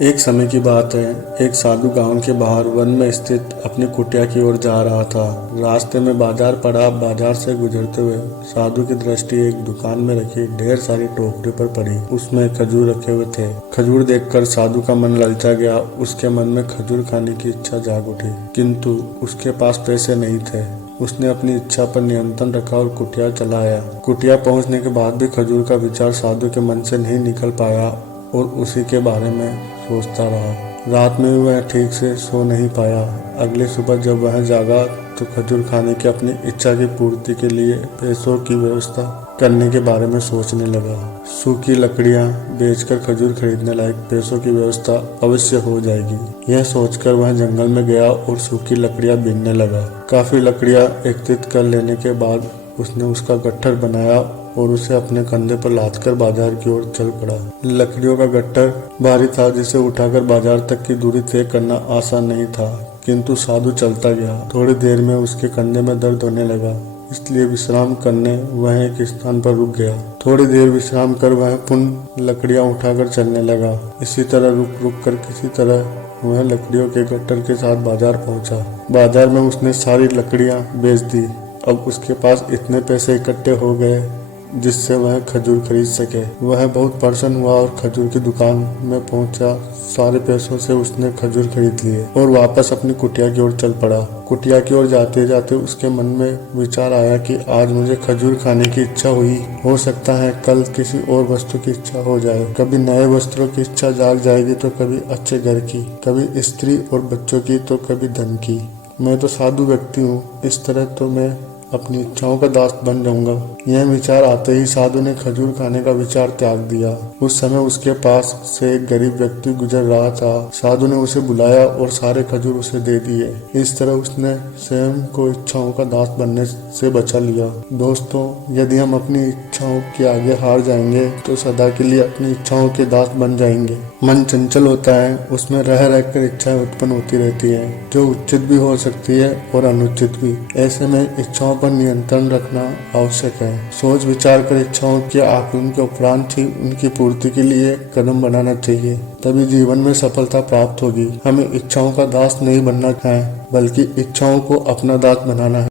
एक समय की बात है। एक साधु गांव के बाहर वन में स्थित अपनी कुटिया की ओर जा रहा था। रास्ते में बाजार पड़ा। बाजार से गुजरते हुए साधु की दृष्टि एक दुकान में रखी ढेर सारी टोकरी पर पड़ी। उसमें खजूर रखे हुए थे। खजूर देखकर साधु का मन ललचा गया। उसके मन में खजूर खाने की इच्छा जाग उठी, किंतु उसके पास पैसे नहीं थे। उसने अपनी इच्छा पर नियंत्रण रखा और कुटिया चला आया। कुटिया पहुंचने के बाद भी खजूर का विचार साधु के मन से नहीं निकल पाया और उसी के बारे में सोचता रहा। रात में भी वह ठीक से सो नहीं पाया। अगली सुबह जब वह जागा तो खजूर खाने की अपनी इच्छा की पूर्ति के लिए पैसों की व्यवस्था करने के बारे में सोचने लगा। सूखी लकड़ियां बेचकर खजूर खरीदने लायक पैसों की व्यवस्था अवश्य हो जाएगी। यह सोचकर वह जंगल में गया और सूखी लकड़ियां बीनने लगा। काफी लकड़ियां एकत्रित कर लेने के बाद उसने उसका गट्ठर बनाया और उसे अपने कंधे पर लादकर बाजार की ओर चल पड़ा। लकड़ियों का गट्ठर भारी था, जिसे उठाकर बाजार तक की दूरी तय करना आसान नहीं था, किंतु साधु चलता गया। थोड़ी देर में उसके कंधे में दर्द होने लगा, इसलिए विश्राम करने वह एक स्थान पर रुक गया। थोड़ी देर विश्राम कर वह पुनः लकड़ियां उठाकर चलने लगा। इसी तरह रुक रुक कर किसी तरह वह लकड़ियों के गट्ठर के साथ बाजार पहुंचा। बाजार में उसने सारी लकड़ियां बेच दी। अब उसके पास इतने पैसे इकट्ठे हो गए जिससे वह खजूर खरीद सके। वह बहुत प्रसन्न हुआ और खजूर की दुकान में पहुंचा। सारे पैसों से उसने खजूर खरीद लिए और वापस अपनी कुटिया की ओर चल पड़ा। कुटिया की ओर जाते जाते उसके मन में विचार आया कि आज मुझे खजूर खाने की इच्छा हुई, हो सकता है कल किसी और वस्तु की इच्छा हो जाए। कभी नए वस्त्रों की इच्छा जाग जाएगी तो कभी अच्छे घर की, कभी स्त्री और बच्चों की तो कभी धन की। मैं तो साधु व्यक्ति हूँ, इस तरह तो मैं अपनी इच्छाओं का दास बन जाऊंगा। यह विचार आते ही साधु ने खजूर खाने का विचार त्याग दिया। उस समय उसके पास से एक गरीब व्यक्ति गुजर रहा था। साधु ने उसे बुलाया और सारे खजूर उसे दे दिए। इस तरह उसने स्वयं को इच्छाओं का दास बनने से बचा लिया। दोस्तों, यदि हम अपनी इच्छाओं के आगे हार जाएंगे तो सदा के लिए अपनी इच्छाओं के दास बन जाएंगे। मन चंचल होता है, उसमें रह रहकर इच्छाएं उत्पन्न होती रहती है, जो उचित भी हो सकती है और अनुचित भी। ऐसे में इच्छाओं पर नियंत्रण रखना आवश्यक है। सोच विचार कर इच्छाओं के आकलन के उपरांत ही उनकी पूर्ति के लिए कदम बनाना चाहिए, तभी जीवन में सफलता प्राप्त होगी। हमें इच्छाओं का दास नहीं बनना है, बल्कि इच्छाओं को अपना दास बनाना है।